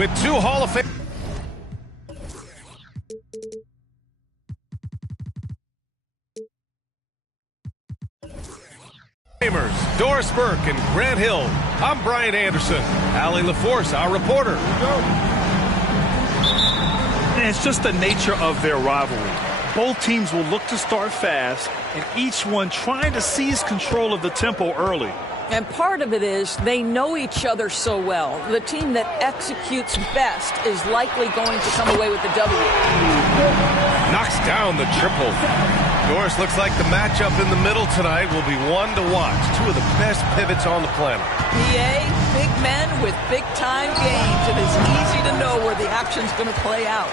with two Hall of Fame. Doris Burke and Grant Hill. I'm Brian Anderson. Allie LaForce, our reporter. And it's just the nature of their rivalry. Both teams will look to start fast, and each one trying to seize control of the tempo early. And part of it is they know each other so well. The team that executes best is likely going to come away with the W. Knocks down the triple. Doris, looks like the matchup in the middle tonight will be one to watch. Two of the best pivots on the planet. PA, big men with big-time games. It is easy to know where the action's going to play out.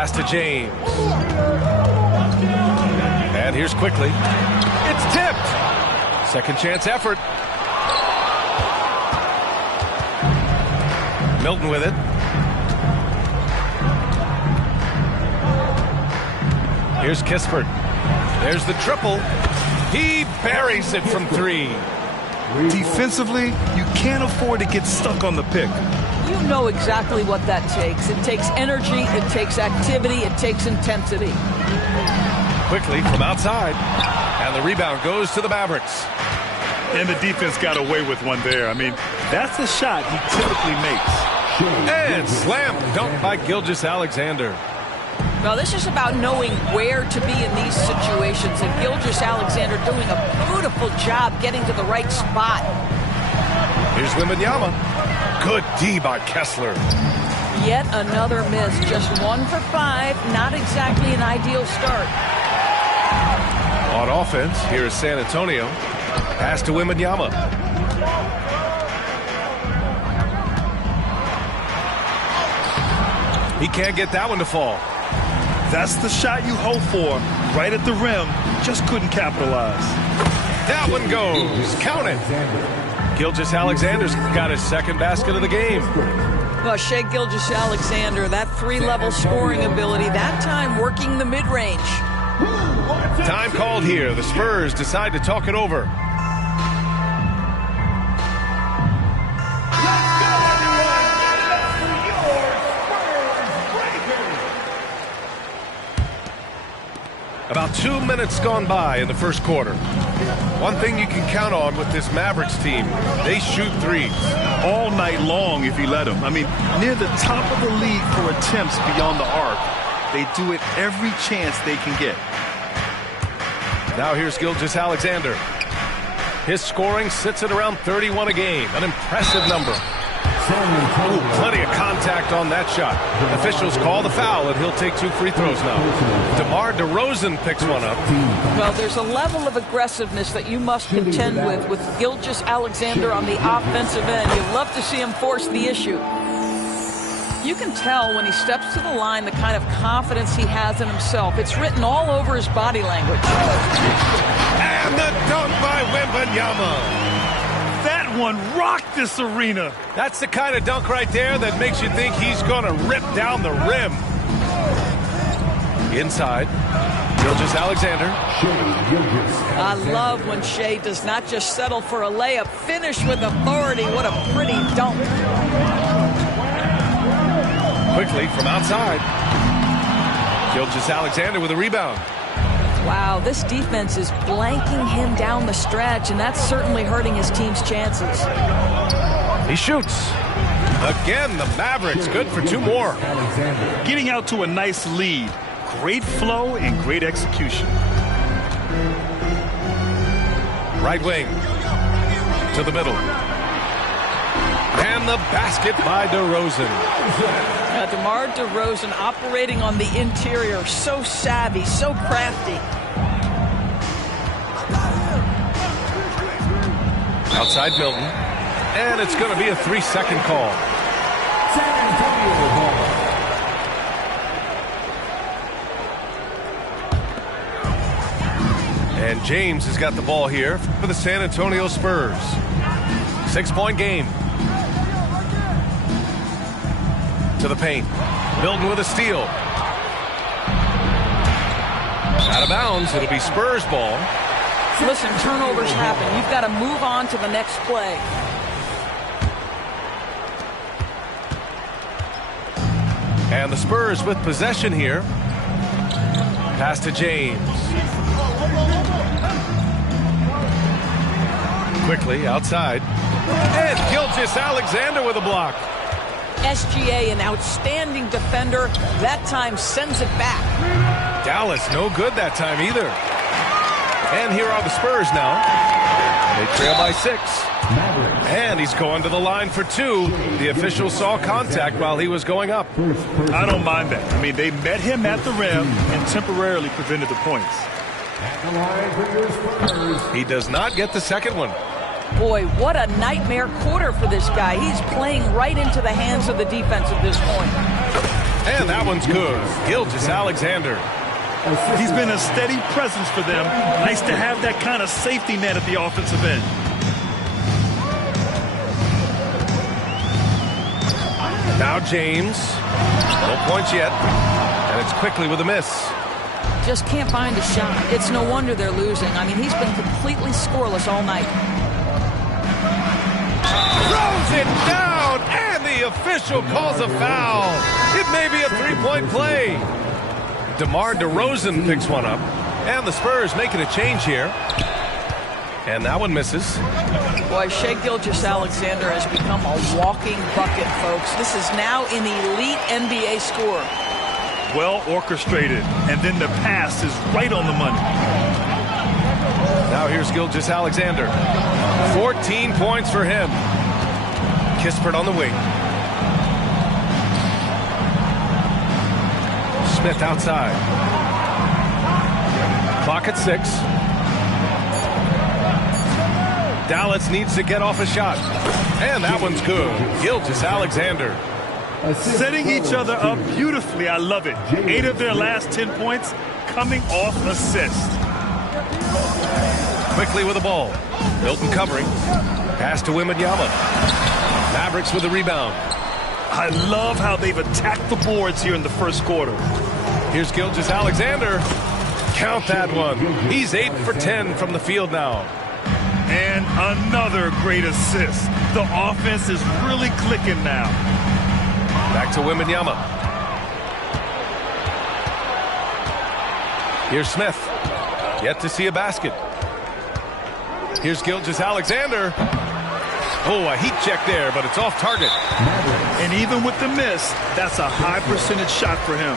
Pass to James. And here's quickly. It's tipped. Second chance effort. Milton with it. Here's Kispert. There's the triple. He buries it from 3. Defensively, you can't afford to get stuck on the pick. You know exactly what that takes. It takes energy, it takes activity, it takes intensity. Quickly from outside. And the rebound goes to the Mavericks. And the defense got away with one there. I mean, that's a shot he typically makes. And slam dunk by Gilgeous-Alexander. Well, this is about knowing where to be in these situations, and Gilgeous-Alexander doing a beautiful job getting to the right spot. Here's Wembanyama. Good D by Kessler. Yet another miss, just 1 for 5, not exactly an ideal start. On offense, here is San Antonio. Pass to Wembanyama. He can't get that one to fall. That's the shot you hope for. Right at the rim. Just couldn't capitalize. That one goes. Count it. Gilgeous-Alexander's got his second basket of the game. Well, Shai Gilgeous-Alexander, that 3-level scoring ability, that time working the mid-range. Time called here. The Spurs decide to talk it over. About 2 minutes gone by in the first quarter. One thing you can count on with this Mavericks team, they shoot threes. All night long if you let them. I mean, near the top of the league for attempts beyond the arc. They do it every chance they can get. Now here's Gilgeous-Alexander. His scoring sits at around 31 a game, an impressive number. Ooh, plenty of contact on that shot. Officials call the foul, and he'll take 2 free throws now. DeMar DeRozan picks one up. Well, there's a level of aggressiveness that you must contend with Gilgeous-Alexander on the offensive end. You love to see him force the issue. You can tell when he steps to the line the kind of confidence he has in himself. It's written all over his body language. And the dunk by Wembanyama. That one rocked this arena. That's the kind of dunk right there that makes you think he's going to rip down the rim. Inside, Gilgeous-Alexander. I love when Shai does not just settle for a layup, finish with authority. What a pretty dunk. Quickly from outside. Gilgeous-Alexander with a rebound. Wow, this defense is blanking him down the stretch, and that's certainly hurting his team's chances. He shoots. Again, the Mavericks good for 2 more. Getting out to a nice lead. Great flow and great execution. Right wing. To the middle. And the basket by DeRozan. DeMar DeRozan operating on the interior. So savvy, so crafty. Outside Milton. And it's going to be a 3-second call. And James has got the ball here for the San Antonio Spurs. 6-point game. To the paint. Milton with a steal. Out of bounds. It'll be Spurs ball. Listen, turnovers happen. You've got to move on to the next play. And the Spurs with possession here. Pass to James. Quickly outside. And Gilgeous-Alexander with a block. SGA, an outstanding defender, that time sends it back. Dallas, no good that time either. And here are the Spurs now. They trail by 6. And he's going to the line for 2. The official saw contact while he was going up. I don't mind that. I mean, they met him at the rim and temporarily prevented the points. He does not get the second one. Boy, what a nightmare quarter for this guy. He's playing right into the hands of the defense at this point. And that one's good. Gilgeous-Alexander. He's been a steady presence for them. Nice to have that kind of safety net at the offensive end. Now James. No points yet. And it's quickly with a miss. Just can't find a shot. It's no wonder they're losing. I mean, he's been completely scoreless all night. Throws it down, and the official calls a foul. It may be a three-point play. DeMar DeRozan picks one up, and the Spurs making a change here. And that one misses. Boy, Shai Gilgeous-Alexander has become a walking bucket, folks. This is now an elite NBA scorer. Well orchestrated, and then the pass is right on the money. Now here's Gilgeous-Alexander. 14 points for him. Kispert on the wing. Smith outside. Clock at 6. Dallas needs to get off a shot. And that one's good. Gilgeous-Alexander. Setting each other up beautifully. I love it. 8 of their last 10 points coming off assists. Quickly with the ball. Milton covering. Pass to Wembanyama. Mavericks with the rebound. I love how they've attacked the boards here in the first quarter. Here's Gilgeous-Alexander. Count that one. He's 8 for 10 from the field now. And another great assist. The offense is really clicking now. Back to Wembanyama. Here's Smith. Yet to see a basket. Here's Gilgeous-Alexander. Oh, a heat check there, but it's off target. And even with the miss, that's a high percentage shot for him.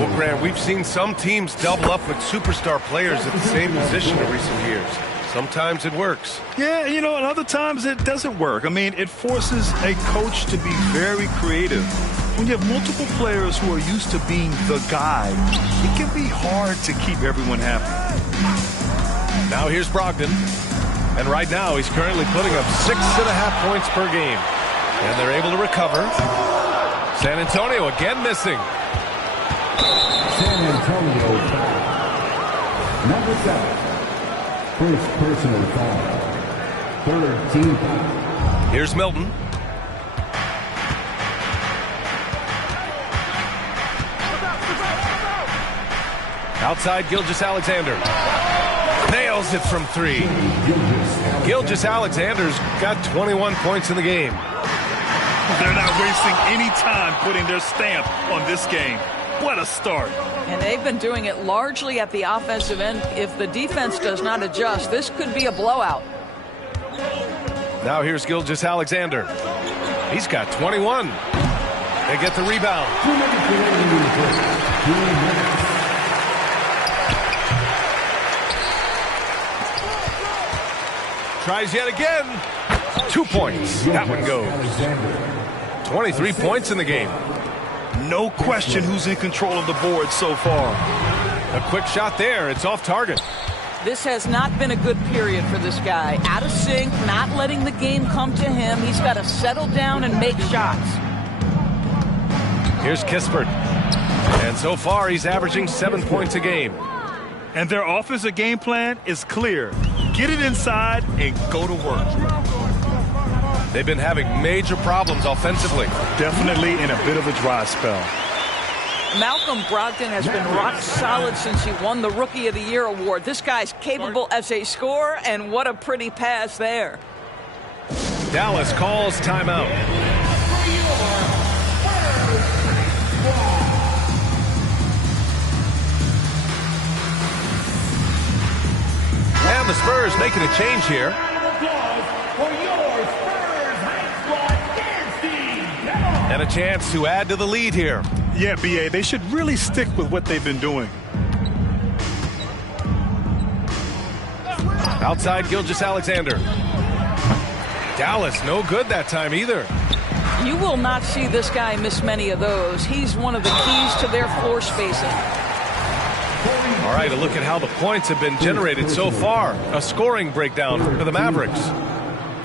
Well, Grant, we've seen some teams double up with superstar players at the same position in recent years. Sometimes it works. Yeah, you know, and other times it doesn't work. I mean, it forces a coach to be very creative. When you have multiple players who are used to being the guy, it can be hard to keep everyone happy. Now here's Brogdon. And right now he's currently putting up 6.5 points per game. And they're able to recover. San Antonio again missing. San Antonio foul. Number 7. First personal foul. Third team foul. Here's Milton. Outside Gilgeous-Alexander. Nails it from 3. Gilgeous-Alexander's got 21 points in the game. They're not wasting any time putting their stamp on this game. What a start. And they've been doing it largely at the offensive end. If the defense does not adjust, this could be a blowout. Now here's Gilgeous-Alexander. He's got 21. They get the rebound. Tries yet again. 2 points. That one goes. 23 points in the game. No question who's in control of the board so far. A quick shot there. It's off target. This has not been a good period for this guy. Out of sync, not letting the game come to him. He's got to settle down and make shots. Here's Kispert. And so far, he's averaging 7 points a game. And their offensive game plan is clear. Get it inside and go to work. They've been having major problems offensively. Definitely in a bit of a dry spell. Malcolm Brogdon has been rock solid since he won the Rookie of the Year award. This guy's capable as a scorer, and what a pretty pass there. Dallas calls timeout. And the Spurs making a change here. And a chance to add to the lead here. Yeah, B.A., they should really stick with what they've been doing. Outside Gilgeous-Alexander. Dallas, no good that time either. You will not see this guy miss many of those. He's one of the keys to their floor spacing. All right, a look at how the points have been generated so far. A scoring breakdown for the Mavericks.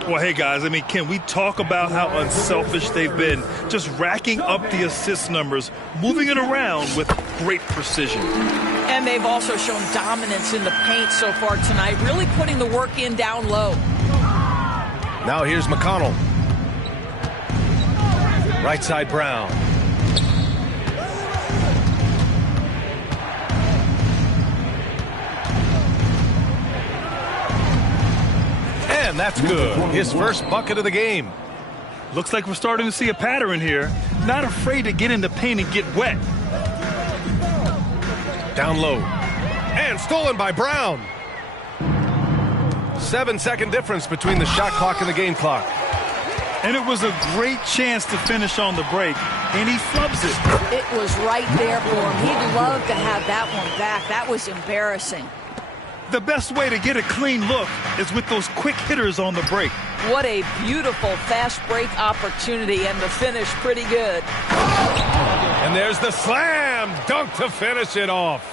Well, hey, guys, I mean, can we talk about how unselfish they've been? Just racking up the assist numbers, moving it around with great precision. And And they've also shown dominance in the paint so far tonight, really putting the work in down low. Now here's McConnell. Right side Brown. And that's good. His first bucket of the game. Looks like we're starting to see a pattern here. Not afraid to get in the paint and get wet. Down low. And stolen by Brown. 7-second difference between the shot clock and the game clock. And it was a great chance to finish on the break, and he flubs it. It was right there for him. He'd love to have that one back. That was embarrassing. The best way to get a clean look is with those quick hitters on the break. What a beautiful fast break opportunity, and the finish pretty good. And there's the slam dunk to finish it off.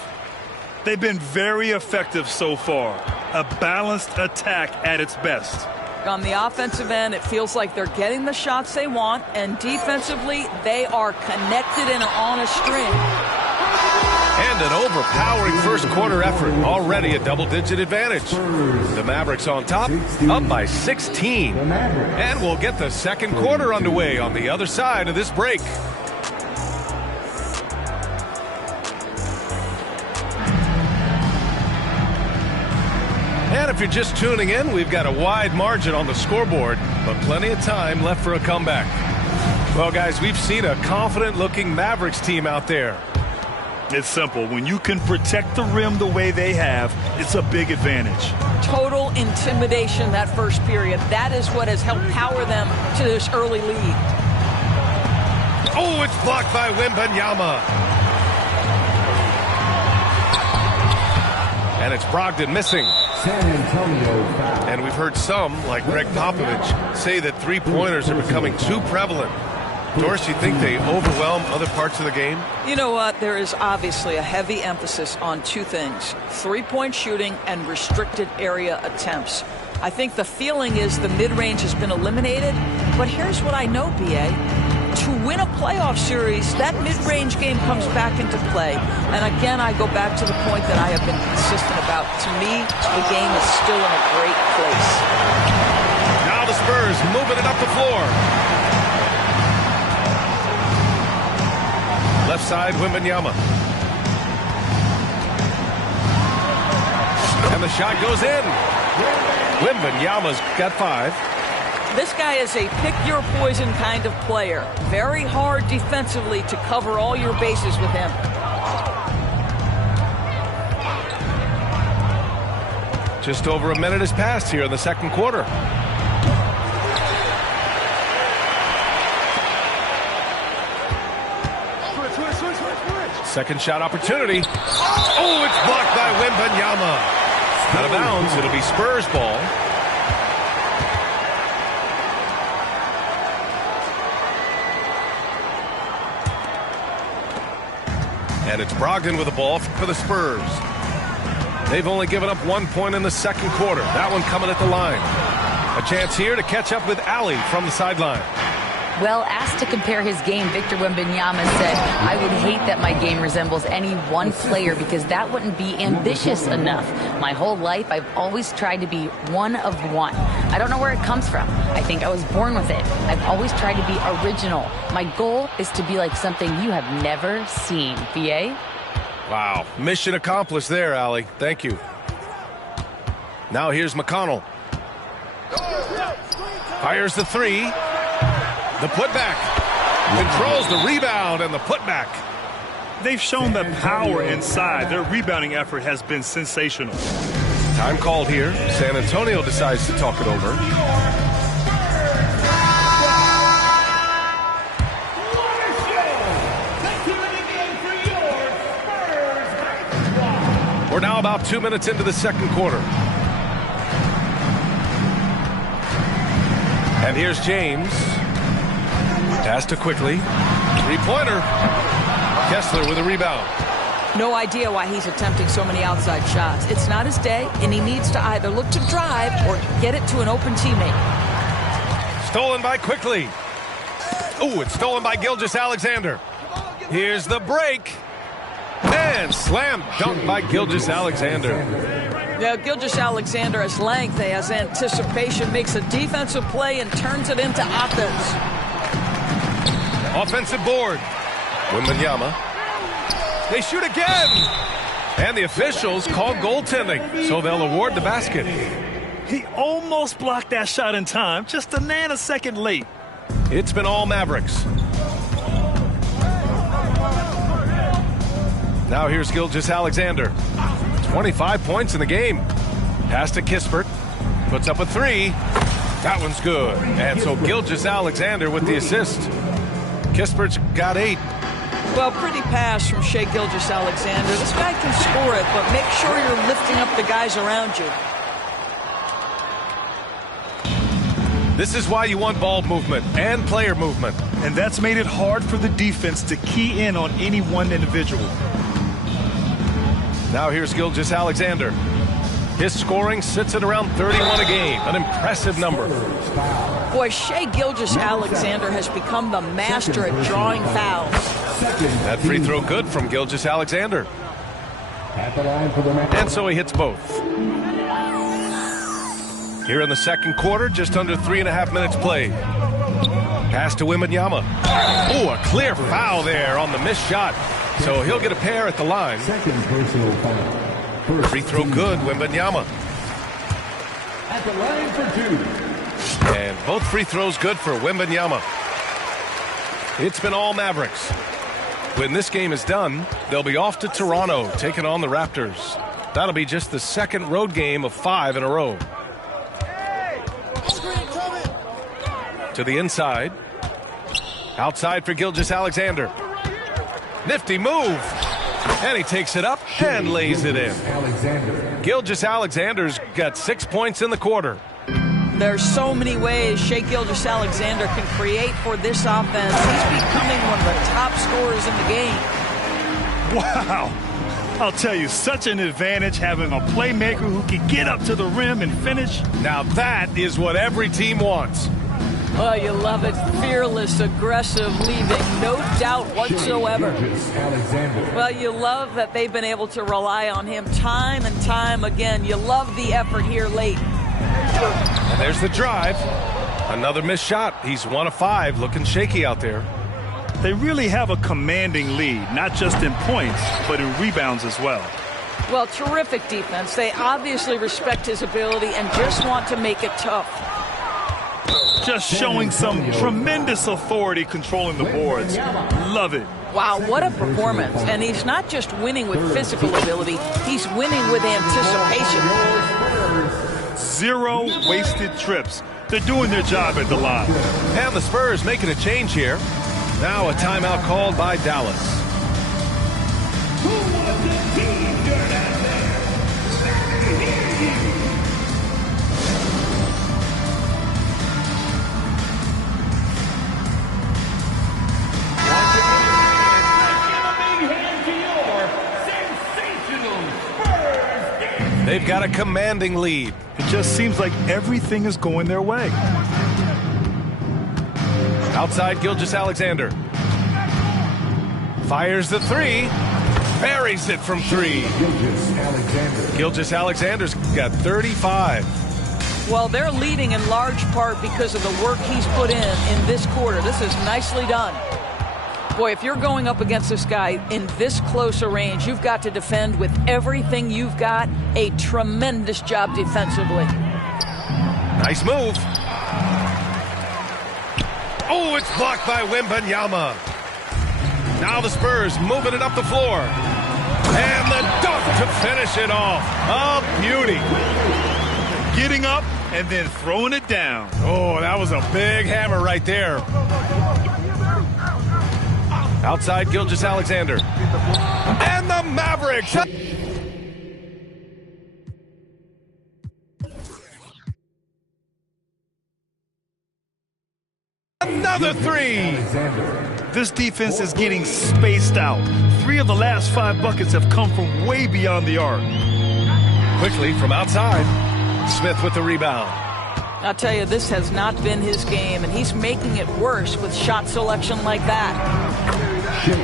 They've been very effective so far. A balanced attack at its best. On the offensive end, it feels like they're getting the shots they want, and defensively, they are connected and are on a string. And an overpowering first quarter effort. Already a double-digit advantage. The Mavericks on top, up by 16. And we'll get the second quarter underway on the other side of this break. And if you're just tuning in, we've got a wide margin on the scoreboard, but plenty of time left for a comeback. Well, guys, we've seen a confident-looking Mavericks team out there. It's simple. When you can protect the rim the way they have, it's a big advantage. Total intimidation that first period. That is what has helped power them to this early lead. Oh, it's blocked by Wembanyama. And it's Brogdon missing. San Antonio foul. And we've heard some, like Greg Popovich, say that three-pointers are becoming too prevalent. Doris, you think they overwhelm other parts of the game? You know what? There is obviously a heavy emphasis on two things: three-point shooting and restricted area attempts. I think the feeling is the mid-range has been eliminated, but here's what I know, B.A. To win a playoff series, that mid-range game comes back into play. And again, I go back to the point that I have been consistent about. To me, the game is still in a great place. Now the Spurs moving it up the floor. Left side, Wembanyama. And the shot goes in. Wembanyama's got 5. This guy is a pick-your-poison kind of player. Very hard defensively to cover all your bases with him. Just over a minute has passed here in the second quarter. Second shot opportunity. Oh, it's blocked by Wembanyama. Out of bounds, it'll be Spurs ball. And it's Brogdon with the ball for the Spurs. They've only given up 1 point in the second quarter. That one coming at the line. A chance here to catch up with Ali from the sideline. Well, asked to compare his game, Victor Wembanyama said, "I would hate that my game resembles any one player because that wouldn't be ambitious enough. My whole life, I've always tried to be one of one. I don't know where it comes from. I think I was born with it. I've always tried to be original. My goal is to be like something you have never seen." VA? Wow. Mission accomplished there, Ali. Thank you. Now here's McConnell. Fires the three. The putback. Controls the rebound and the putback. They've shown the power inside. Their rebounding effort has been sensational. Time called here. San Antonio decides to talk it over. We're now about 2 minutes into the second quarter. And here's James. Pass to quickly. Three-pointer. Kessler with a rebound. No idea why he's attempting so many outside shots. It's not his day, and he needs to either look to drive or get it to an open teammate. Stolen by Quickly. Oh, it's stolen by Gilgeous-Alexander. Here's the break. And slam dunk by Gilgeous-Alexander. Yeah, Gilgeous-Alexander has length, he has anticipation, makes a defensive play and turns it into offense. Offensive board. Wembanyama. They shoot again. And the officials call goaltending, so they'll award the basket. He almost blocked that shot in time, just a nanosecond late. It's been all Mavericks. Now here's Gilgeous-Alexander. 25 points in the game. Pass to Kispert. Puts up a three. That one's good. And so Gilgeous-Alexander with the assist. Kispert's got 8. Well, pretty pass from Shai Gilgeous-Alexander. This guy can score it, but make sure you're lifting up the guys around you. This is why you want ball movement and player movement. And that's made it hard for the defense to key in on any one individual. Now here's Gilgeous-Alexander. His scoring sits at around 31 a game, an impressive number. Boy, Shai Gilgeous-Alexander has become the master at drawing fouls. That free throw good from Gilgeous-Alexander. And so he hits both. Here in the second quarter, just under 3.5 minutes played. Pass to Wembanyama. Oh, a clear foul there on the missed shot. So he'll get a pair at the line. Second personal foul. Free throw good, Wembanyama. At the line for 2. And both free throws good for Wembanyama. It's been all Mavericks. When this game is done, they'll be off to Toronto, taking on the Raptors. That'll be just the second road game of 5 in a row. To the inside. Outside for Gilgeous-Alexander. Nifty move. And he takes it up and lays it in. Gilgeous-Alexander's got 6 points in the quarter. There's so many ways Shai Gilgeous-Alexander can create for this offense. He's becoming one of the top scorers in the game. Wow. I'll tell you, such an advantage having a playmaker who can get up to the rim and finish. Now that is what every team wants. Oh, you love it. Fearless, aggressive, leaving no doubt whatsoever. Well, you love that they've been able to rely on him time and time again. You love the effort here late. And there's the drive. Another missed shot. He's 1 of 5, looking shaky out there. They really have a commanding lead, not just in points, but in rebounds as well. Well, terrific defense. They obviously respect his ability and just want to make it tough. Just showing some tremendous authority controlling the boards. Love it. Wow, what a performance. And he's not just winning with physical ability, he's winning with anticipation. 0 wasted trips. They're doing their job at the line. And the Spurs making a change here. Now a timeout called by Dallas. Who was the team dirt out there? Let me hear you. They've got a commanding lead. It just seems like everything is going their way. Outside Gilgeous-Alexander. Fires the three. Buries it from 3. Gilgeous-Alexander's got 35. Well, they're leading in large part because of the work he's put in this quarter. This is nicely done. Boy, if you're going up against this guy in this close a range, you've got to defend with everything you've got. A tremendous job defensively. Nice move. Oh, it's blocked by Wembanyama. Now the Spurs moving it up the floor. And the dunk to finish it off. A beauty. Getting up and then throwing it down. Oh, that was a big hammer right there. Outside Gilgeous-Alexander. And the Mavericks. Another 3. This defense is getting spaced out. 3 of the last 5 buckets have come from way beyond the arc. Quickly from outside. Smith with the rebound. I'll tell you, this has not been his game, and he's making it worse with shot selection like that.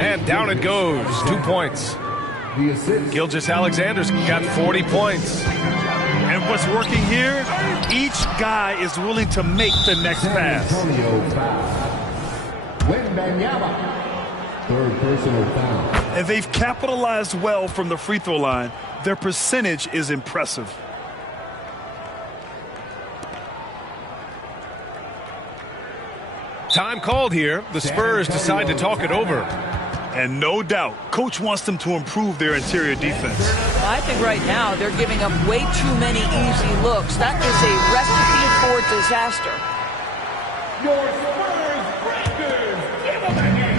And down it goes. 2 points. The assist. Gilgeous-Alexander's got 40 points. And what's working here, each guy is willing to make the next pass. Antonio foul. Wembanyama. Third personal foul. And they've capitalized well from the free throw line. Their percentage is impressive. Time called here. The Spurs decide to talk it over. And no doubt, coach wants them to improve their interior defense. I think right now they're giving up way too many easy looks. That is a recipe for disaster. Your Spurs breakers, give them a game.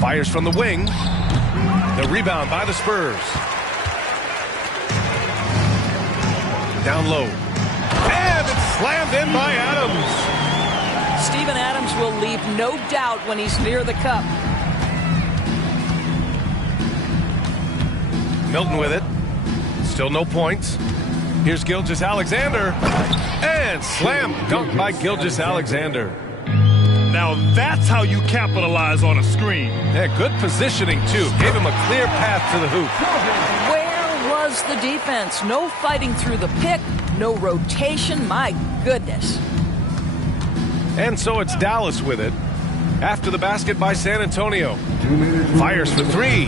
Fires from the wing. The rebound by the Spurs. Down low. And it's slammed in by Adams. Steven Adams will leave no doubt when he's near the cup. Milton with it. Still no points. Here's Gilgeous-Alexander. And slam dunk by Gilgeous-Alexander. Now that's how you capitalize on a screen. Yeah, good positioning, too. Gave him a clear path to the hoop. Where was the defense? No fighting through the pick, no rotation. My goodness. And so it's Dallas with it. After the basket by San Antonio. Fires for three.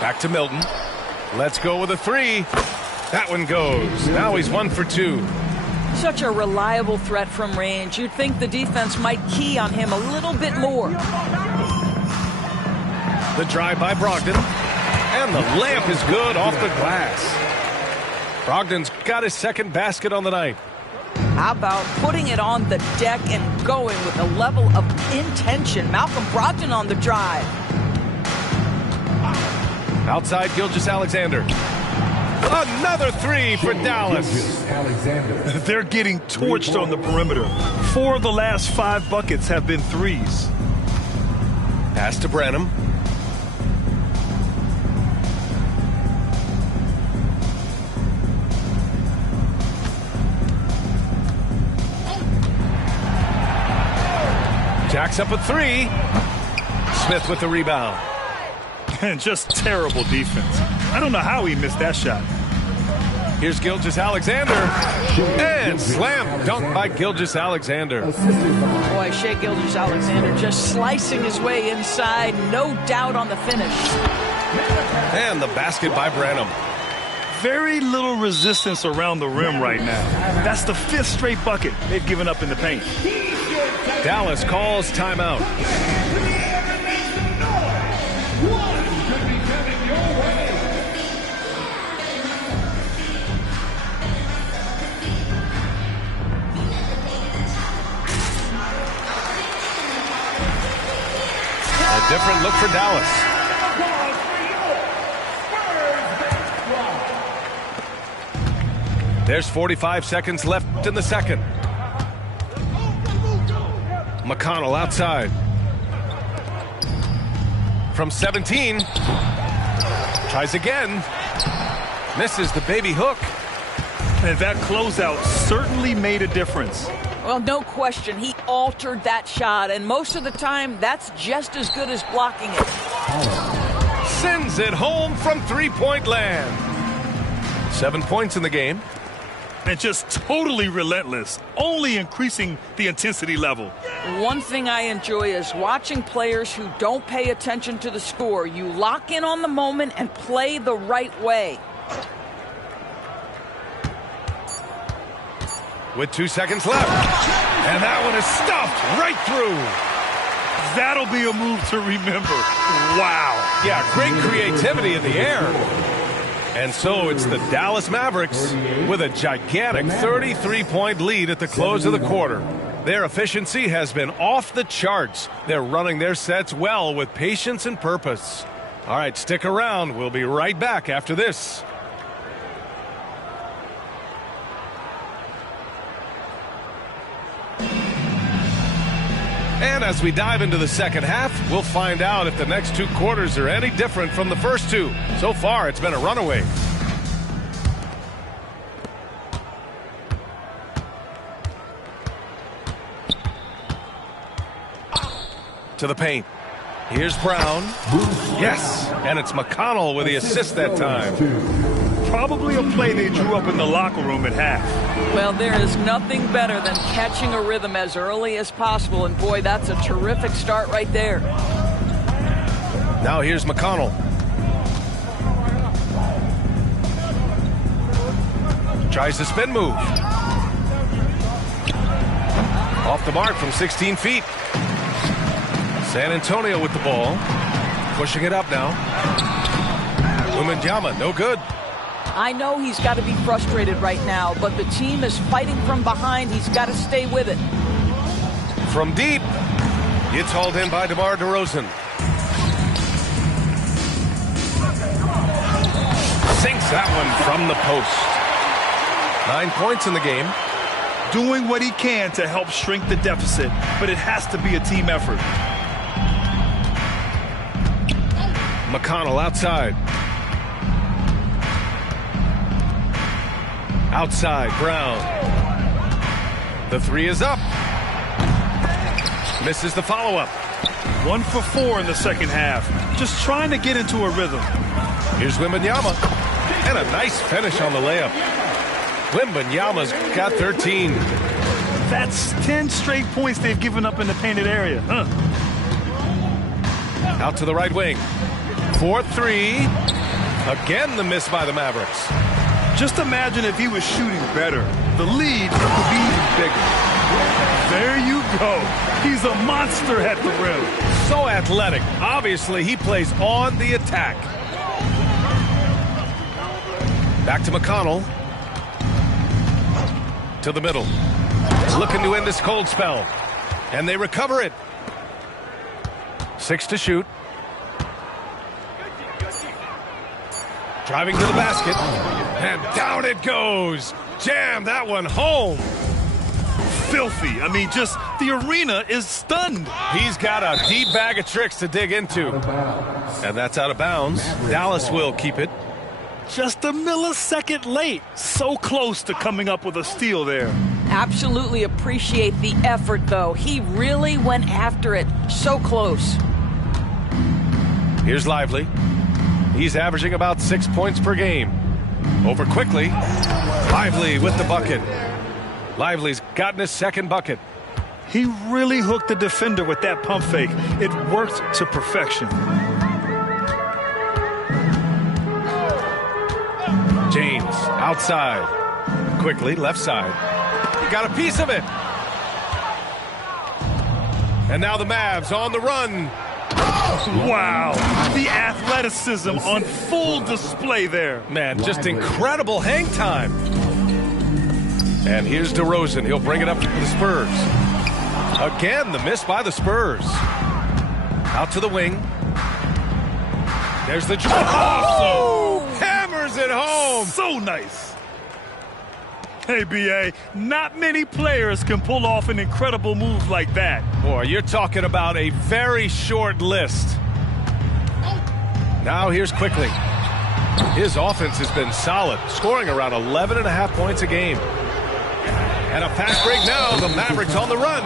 Back to Milton. Let's go with a three. That one goes. Now he's 1 for 2. Such a reliable threat from range. You'd think the defense might key on him a little bit more. The drive by Brogdon. And the layup is good off the glass. Brogdon's got his second basket on the night. How about putting it on the deck and going with a level of intention? Malcolm Brogdon on the drive. Outside Gilgeous-Alexander. Another three for Dallas. They're getting torched on the perimeter. 4 of the last 5 buckets have been threes. Pass to Branham. Jacks up a three. Smith with the rebound. And just terrible defense. I don't know how he missed that shot. Here's Gilgeous-Alexander. And slam dunk by Gilgeous-Alexander. Boy, Shai Gilgeous-Alexander just slicing his way inside. No doubt on the finish. And the basket by Branham. Very little resistance around the rim right now. That's the 5th straight bucket they've given up in the paint. Dallas calls timeout. A different look for Dallas. There's 45 seconds left in the second. McConnell outside. From 17. Tries again. Misses the baby hook. And that closeout certainly made a difference. Well, no question. He altered that shot, and most of the time, that's just as good as blocking it. Sends it home from three-point land. 7 points in the game. And just totally relentless, only increasing the intensity level. One thing I enjoy is watching players who don't pay attention to the score. You lock in on the moment and play the right way. With 2 seconds left. And that one is stuffed right through. That'll be a move to remember. Wow. Yeah, great creativity in the air. And so it's the Dallas Mavericks with a gigantic 33-point lead at the close of the quarter. Their efficiency has been off the charts. They're running their sets well with patience and purpose. All right, stick around. We'll be right back after this. And as we dive into the second half, we'll find out if the next 2 quarters are any different from the first 2. So far, it's been a runaway. To the paint. Here's Brown. Yes, and it's McConnell with the assist that time. Probably a play they drew up in the locker room at half. Well, there is nothing better than catching a rhythm as early as possible, and boy, that's a terrific start right there. Now here's McConnell. Tries the spin move. Off the mark from 16 feet. San Antonio with the ball. Pushing it up now. Wembanyama, no good. I know he's got to be frustrated right now, but the team is fighting from behind. He's got to stay with it. From deep. It's hauled in by DeMar DeRozan. Sinks that one from the post. 9 points in the game. Doing what he can to help shrink the deficit, but it has to be a team effort. McConnell outside. Outside, Brown. The three is up. Misses the follow-up. 1 for 4 in the second half. Just trying to get into a rhythm. Here's Wembanyama. And a nice finish on the layup. Wembanyama's got 13. That's 10 straight points they've given up in the painted area. Out to the right wing. 4-3. Again, the miss by the Mavericks. Just imagine if he was shooting better. The lead would be even bigger. There you go. He's a monster at the rim. So athletic. Obviously, he plays on the attack. Back to McConnell. To the middle. Looking to end this cold spell. And they recover it. 6 to shoot. Driving to the basket. And down it goes. Jam that one home. Filthy. I mean, just the arena is stunned. He's got a deep bag of tricks to dig into. And that's out of bounds. Dallas will keep it. Just a millisecond late. So close to coming up with a steal there. Absolutely appreciate the effort, though. He really went after it. So close. Here's Lively. He's averaging about 6 points per game. Over quickly. Lively with the bucket. Lively's gotten his second bucket. He really hooked the defender with that pump fake. It worked to perfection. James outside. Quickly, left side. He got a piece of it. And now the Mavs on the run. Wow. The athleticism on full display there. Man, just incredible hang time. And here's DeRozan. He'll bring it up for the Spurs. Again, the miss by the Spurs. Out to the wing. There's the Oh! Hammers it home. So nice. Hey, B.A., not many players can pull off an incredible move like that. Boy, you're talking about a very short list. Now here's Quickly. His offense has been solid, scoring around 11.5 points a game. And a fast break now, the Mavericks on the run.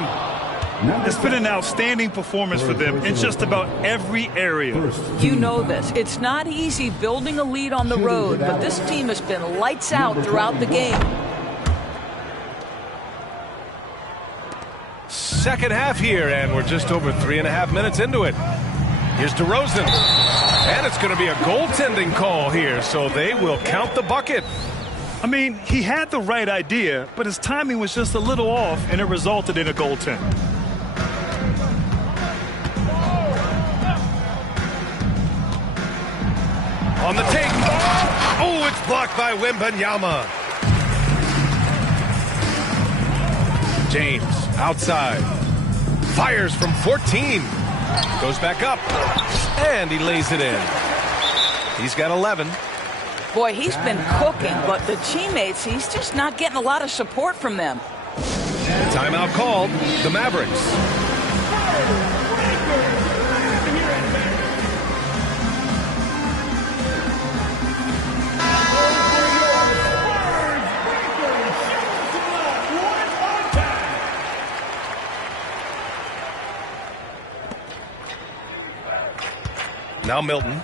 It's been an outstanding performance for them in just about every area. You know this. It's not easy building a lead on the road, but this team has been lights out throughout the game. Second half here, and we're just over 3.5 minutes into it. Here's DeRozan. And it's going to be a goaltending call here, so they will count the bucket. I mean, he had the right idea, but his timing was just a little off, and it resulted in a goaltend. On the take. Oh, it's blocked by Wembanyama. James outside. Fires from 14. Goes back up. And he lays it in. He's got 11. Boy, he's been cooking, but the teammates, he's just not getting a lot of support from them. Timeout called. The Mavericks. Now Milton.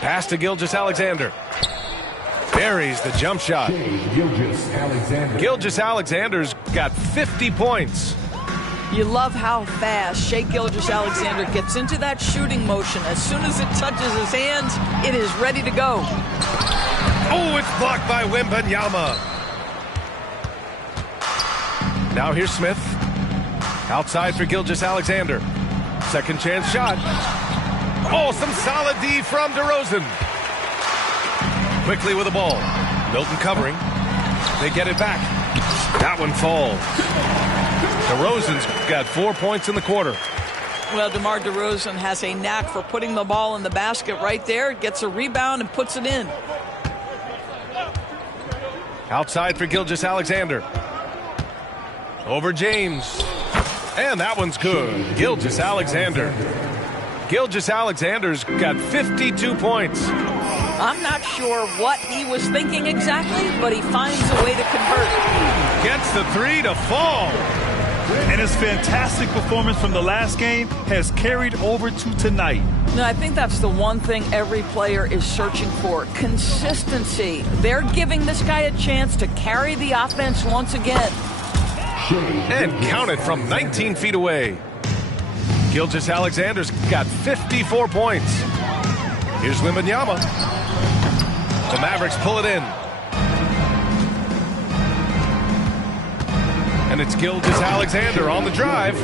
Pass to Gilgeous-Alexander. Buries the jump shot. Gilgeous-Alexander's got 50 points. You love how fast Shai Gilgeous-Alexander gets into that shooting motion. As soon as it touches his hands, it is ready to go. Oh, it's blocked by Wembanyama. Now here's Smith. Outside for Gilgeous-Alexander. Second chance shot. Oh, some solid D from DeRozan. Quickly with the ball. Milton covering. They get it back. That one falls. DeRozan's got 4 points in the quarter. Well, DeMar DeRozan has a knack for putting the ball in the basket right there. Gets a rebound and puts it in. Outside for Gilgeous-Alexander. Over James. And that one's good. Gilgeous-Alexander. Gilgeous-Alexander's got 52 points. I'm not sure what he was thinking exactly, but he finds a way to convert. Gets the three to fall. And his fantastic performance from the last game has carried over to tonight. No, I think that's the one thing every player is searching for. Consistency. They're giving this guy a chance to carry the offense once again. And count it from 19 feet away. Gilgeous-Alexander's got 54 points. Here's Wembanyama. The Mavericks pull it in. And it's Gilgeous-Alexander on the drive.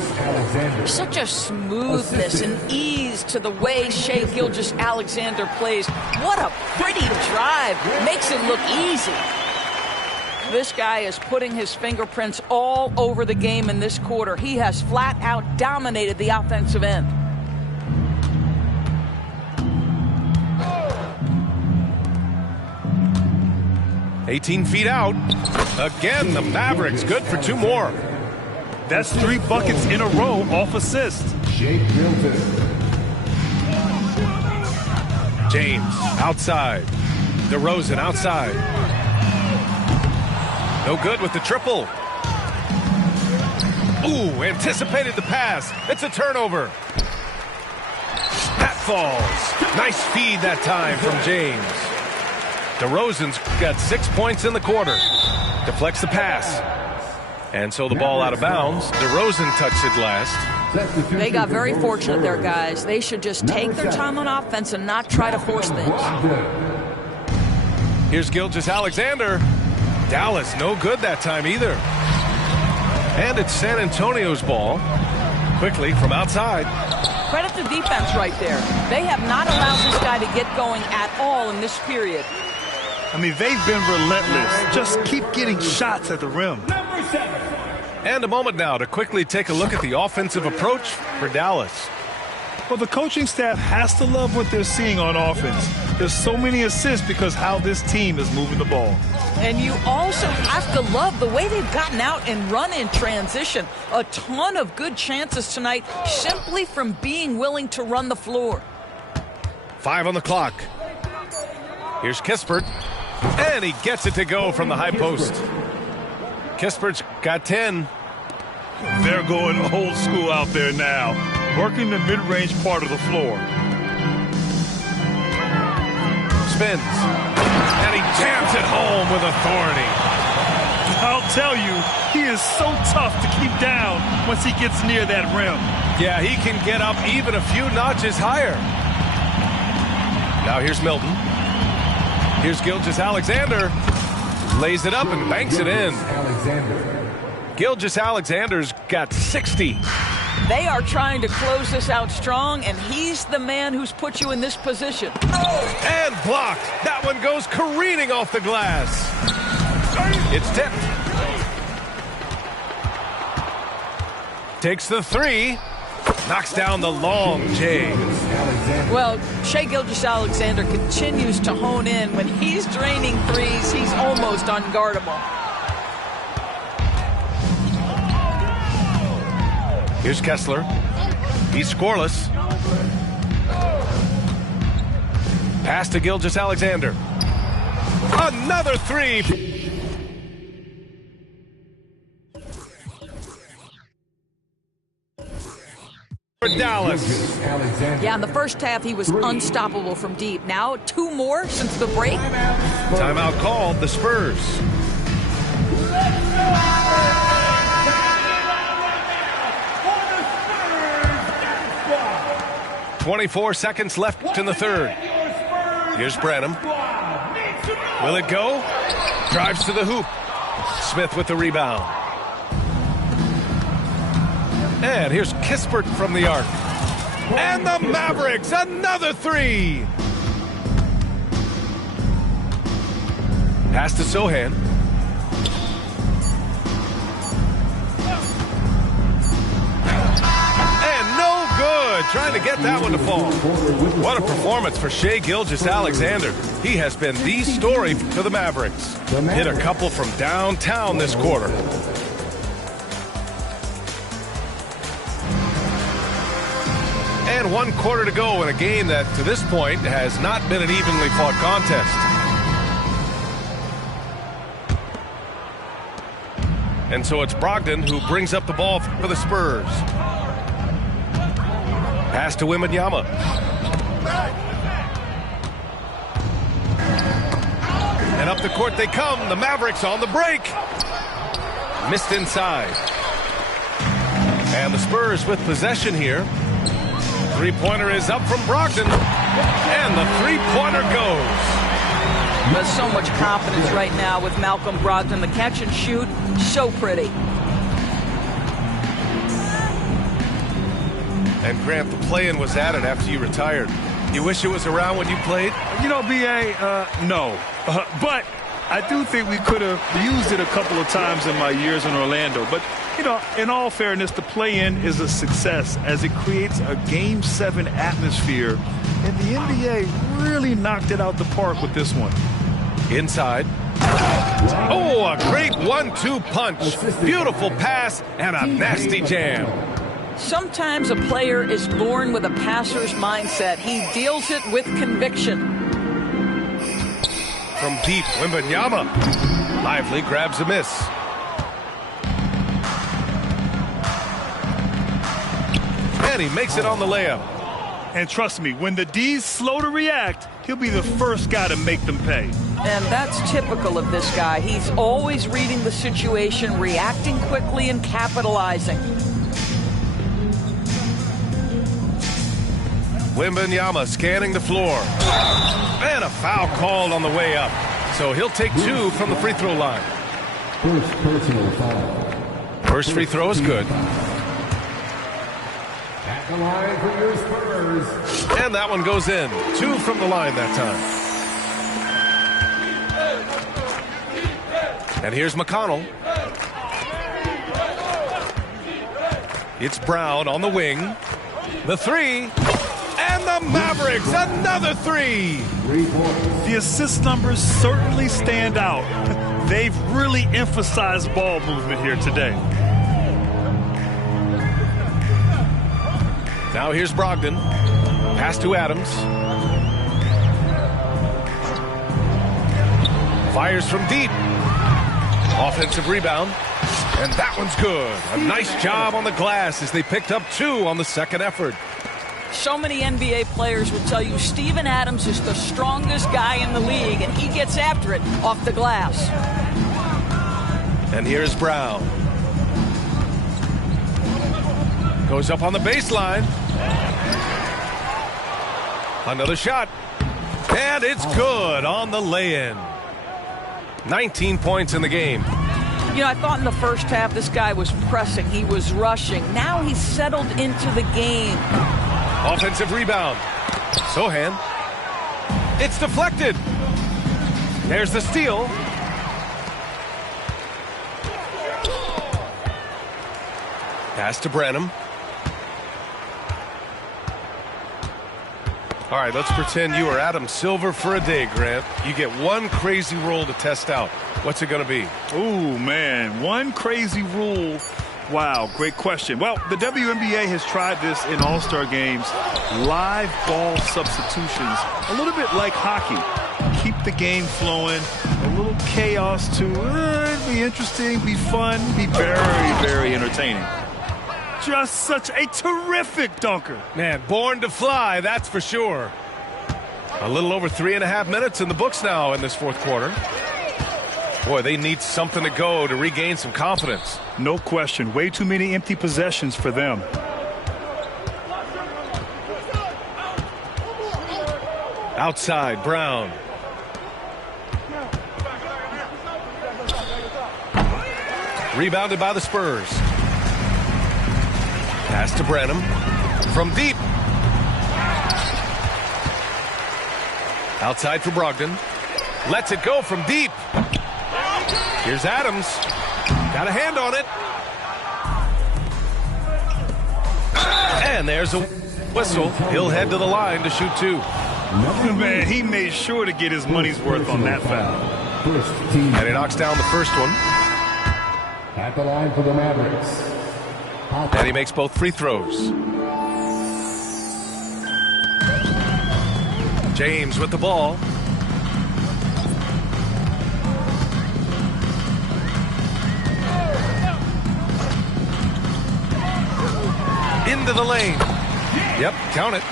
Such a smoothness and ease to the way Shai Gilgeous-Alexander plays. What a pretty drive. Makes it look easy. This guy is putting his fingerprints all over the game in this quarter. He has flat out dominated the offensive end. "18 feet out. Again, the Mavericks good for 2 more. That's 3 buckets in a row off assist. James outside. DeRozan outside. No good with the triple. Ooh, anticipated the pass. It's a turnover. That falls. Nice feed that time from James. DeRozan's got 6 points in the quarter. Deflects the pass. And so the ball out of bounds. DeRozan touched it last. They got very fortunate there, guys. They should just take their time on offense and not try to force things. Here's Gilgeous-Alexander. Dallas, no good that time either. And it's San Antonio's ball. Quickly from outside. Credit to defense right there. They have not allowed this guy to get going at all in this period. I mean, they've been relentless. Just keep getting shots at the rim. And a moment now to quickly take a look at the offensive approach for Dallas. Well, the coaching staff has to love what they're seeing on offense. There's so many assists because how this team is moving the ball. And you also have to love the way they've gotten out and run in transition. A ton of good chances tonight simply from being willing to run the floor. 5 on the clock. Here's Kispert. And he gets it to go from the high post. Kispert's got 10. They're going old school out there now, working the mid-range part of the floor. Spins. And he jams it home with authority. I'll tell you, he is so tough to keep down once he gets near that rim. Yeah, he can get up even a few notches higher. Now here's Milton. Here's Gilgeous-Alexander. Lays it up and banks it in. Gilgeous-Alexander's got 60. They are trying to close this out strong, and he's the man who's put you in this position. And blocked. That one goes careening off the glass. It's tipped. Takes the 3. Knocks down the long J. Well, Shai Gilgeous-Alexander continues to hone in. When he's draining threes, he's almost unguardable. Here's Kessler. He's scoreless. Pass to Gilgeous-Alexander. Another 3. for Dallas. Yeah, in the first half, he was unstoppable from deep. Now, 2 more since the break. Timeout called, the Spurs. "24 seconds left in the third. Here's Branham. Will it go? Drives to the hoop. Smith with the rebound. And here's Kispert from the arc. And the Mavericks, another 3. Pass to Sohan. And no good. Trying to get that one to fall. What a performance for Shai Gilgeous-Alexander. He has been the story for the Mavericks. Hit a couple from downtown this quarter. And 1 quarter to go in a game that, to this point, has not been an evenly fought contest. And so it's Brogdon who brings up the ball for the Spurs. Pass to Wembanyama. And up the court they come. The Mavericks on the break. Missed inside. And the Spurs with possession here. Three-pointer is up from Brogdon. And the three-pointer goes. There's so much confidence right now with Malcolm Brogdon. The catch and shoot, so pretty. And Grant, the play-in was added after you retired. You wish it was around when you played? You know, B.A., no. But I do think we could have used it a couple of times in my years in Orlando. But, you know, in all fairness, the play-in is a success as it creates a Game 7 atmosphere. And the NBA really knocked it out the park with this one. Inside. Oh, a great 1-2 punch. Beautiful pass and a nasty jam. Sometimes a player is born with a passer's mindset. He deals it with conviction. From deep, Wembanyama. Lively grabs a miss. And he makes it on the layup. And trust me, when the D's slow to react, he'll be the first guy to make them pay. And that's typical of this guy. He's always reading the situation, reacting quickly, and capitalizing. Wembanyama scanning the floor. And a foul called on the way up. So he'll take 2 from the free throw line. First personal foul. First free throw is good. At the line for your Spurs. And that one goes in. 2 from the line that time. And here's McConnell. It's Brown on the wing. The 3. And the Mavericks, another 3. 3 points. The assist numbers certainly stand out. They've really emphasized ball movement here today. Now here's Brogdon. Pass to Adams. Fires from deep. Offensive rebound. And that one's good. A nice job on the glass as they picked up 2 on the second effort. So many NBA players will tell you Steven Adams is the strongest guy in the league, and he gets after it off the glass. And here's Brown. Goes up on the baseline. Another shot. And it's good on the lay-in. 19 points in the game. You know, I thought in the first half this guy was pressing. He was rushing. Now he's settled into the game. Offensive rebound. Sohan. It's deflected. There's the steal. Pass to Branham. All right, let's pretend you are Adam Silver for a day, Grant. You get one crazy rule to test out. What's it going to be? Ooh, man, one crazy rule. Wow, great question. Well, the WNBA has tried this in All-Star games. Live ball substitutions, a little bit like hockey. Keep the game flowing, a little chaos to it. Be interesting, be fun, be very, very entertaining. Just such a terrific dunker. Man, born to fly, that's for sure. A little over 3.5 minutes in the books now in this fourth quarter. Boy, they need something to go to regain some confidence. No question. Way too many empty possessions for them. Outside, Brown. Rebounded by the Spurs. Pass to Branham. From deep. Outside for Brogdon. Lets it go from deep. Here's Adams. Got a hand on it. And there's a whistle. He'll head to the line to shoot two. Man, he made sure to get his money's worth on that foul. And he knocks down the first one. At the line for the Mavericks. And he makes both free throws. James with the ball. Into the lane. Yep, count it.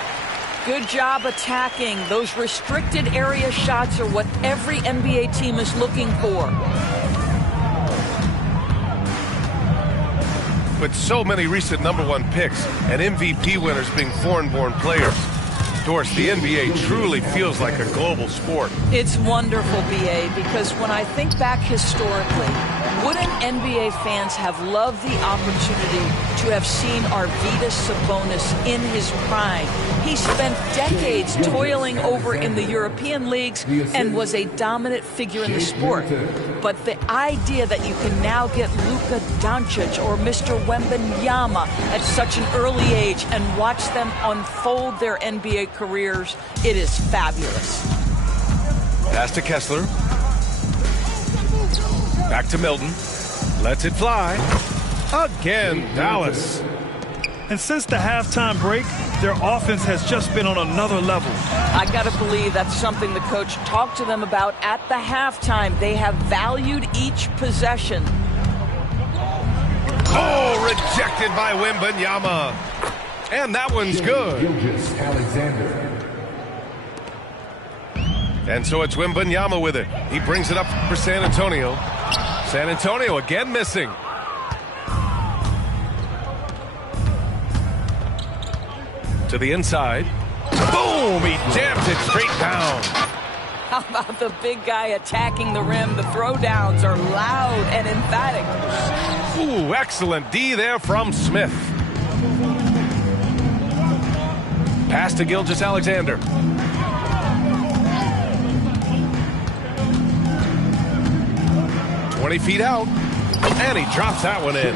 Good job attacking. Those restricted area shots are what every NBA team is looking for. With so many recent #1 picks and MVP winners being foreign-born players, Doris, the NBA truly feels like a global sport. It's wonderful, BA, because when I think back historically, wouldn't NBA fans have loved the opportunity to have seen Arvydas Sabonis in his prime? He spent decades toiling over in the European leagues and was a dominant figure in the sport. But the idea that you can now get Luka Doncic or Mr. Wembanyama at such an early age and watch them unfold their NBA careers, it is fabulous. Pass to Kessler. Back to Milton. Lets it fly. Again, Dallas. And since the halftime break, their offense has just been on another level. I got to believe that's something the coach talked to them about at the halftime. They have valued each possession. Oh, rejected by Wembanyama. And that one's good. Alexander. And so it's Wembanyama with it. He brings it up for San Antonio. San Antonio again missing. To the inside. Boom! He jams it straight down. How about the big guy attacking the rim? The throwdowns are loud and emphatic. Ooh, excellent D there from Smith. Pass to Gilgeous-Alexander. Feet out, and he drops that one in.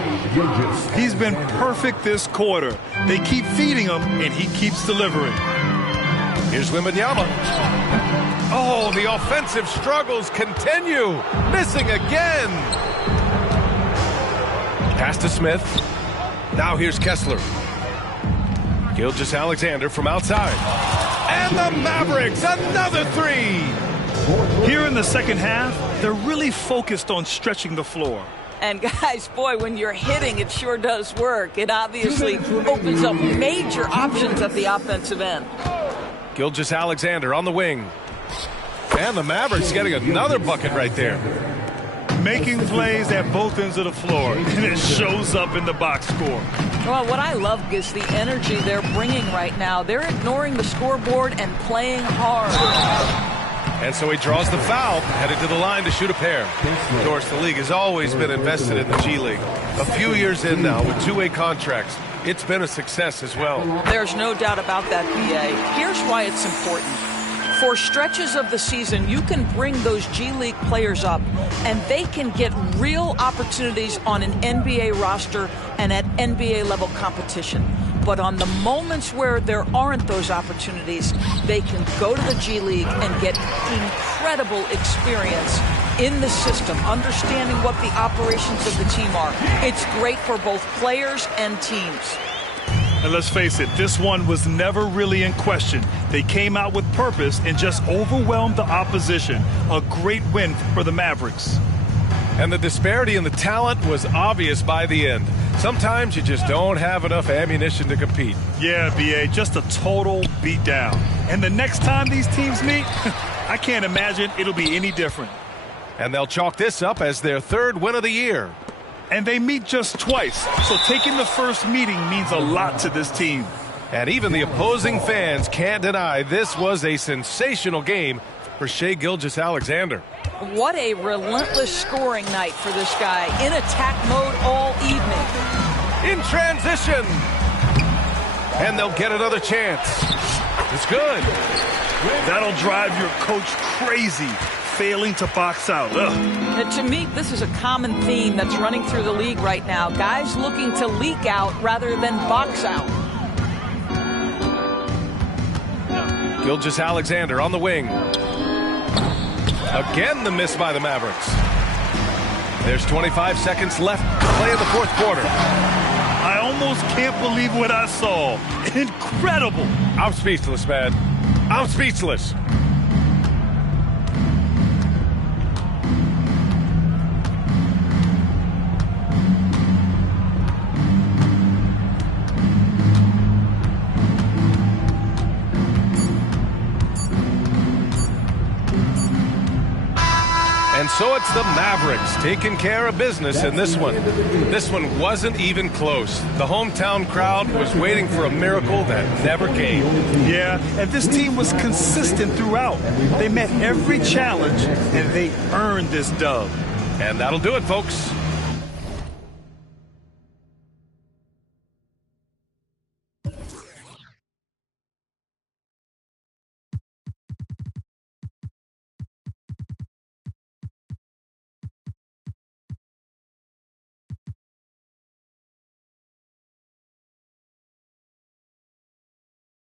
He's been perfect this quarter. They keep feeding him, and he keeps delivering. Here's Wembanyama. Oh, the offensive struggles continue. Missing again. Pass to Smith. Now here's Kessler. Gilgeous-Alexander from outside. And the Mavericks, another three. Here in the second half, they're really focused on stretching the floor. And guys, boy, when you're hitting, it sure does work. It obviously opens up major options at the offensive end. Gilgeous-Alexander on the wing. And the Mavericks getting another bucket right there. Making plays at both ends of the floor, and it shows up in the box score. Well, what I love is the energy they're bringing right now. They're ignoring the scoreboard and playing hard. And so he draws the foul, headed to the line to shoot a pair. Of course, the league has always been invested in the G League. A few years in now with two-way contracts, it's been a success as well. There's no doubt about that, BA. Here's why it's important. For stretches of the season, you can bring those G League players up, and they can get real opportunities on an NBA roster and at NBA-level competition. But on the moments where there aren't those opportunities, they can go to the G League and get incredible experience in the system, understanding what the operations of the team are. It's great for both players and teams. And let's face it, this one was never really in question. They came out with purpose and just overwhelmed the opposition. A great win for the Mavericks. And the disparity in the talent was obvious by the end. Sometimes you just don't have enough ammunition to compete. Yeah, B.A., just a total beatdown. And the next time these teams meet, I can't imagine it'll be any different. And they'll chalk this up as their third win of the year. And they meet just twice, so taking the first meeting means a lot to this team. And even the opposing fans can't deny this was a sensational game for Shai Gilgeous-Alexander. What a relentless scoring night for this guy. In attack mode all evening. In transition. And they'll get another chance. It's good. That'll drive your coach crazy, failing to box out. And to me, this is a common theme that's running through the league right now. Guys looking to leak out rather than box out. Gilgeous-Alexander on the wing. Again, the miss by the Mavericks. There's 25 seconds left to play in the fourth quarter. I almost can't believe what I saw. Incredible. I'm speechless, man. I'm speechless. And so it's the Mavericks taking care of business in this one. This one wasn't even close. The hometown crowd was waiting for a miracle that never came. Yeah, and this team was consistent throughout. They met every challenge, and they earned this dub. And that'll do it, folks.